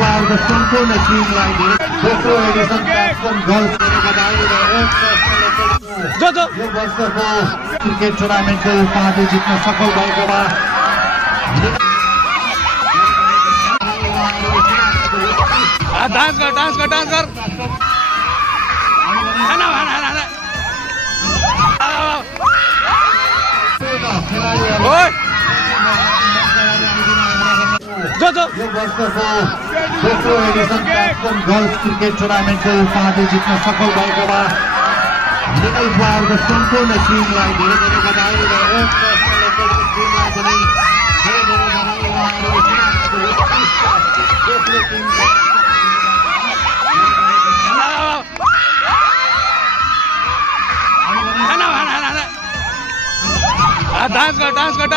उहाँहरूको सम्पूर्ण टिमलाई दोस्रो एडिसन क्याप्टन गर्ल्स यो वर्षको क्रिकेट टुर्नामेन्टको उपाधि जित्न सफल भएकोमा डान्स कर यो वर्षको दोस्रो एडिसन क्याप्टन गर्ल्स क्रिकेट टुर्नामेन्टको उपाधि जित्न सफल भएकोमा उहाँहरूको सम्पूर्ण टिमलाई धेरै धेरै बधाई र टिमलाई पनि धेरै धेरै बधाई डान्स कर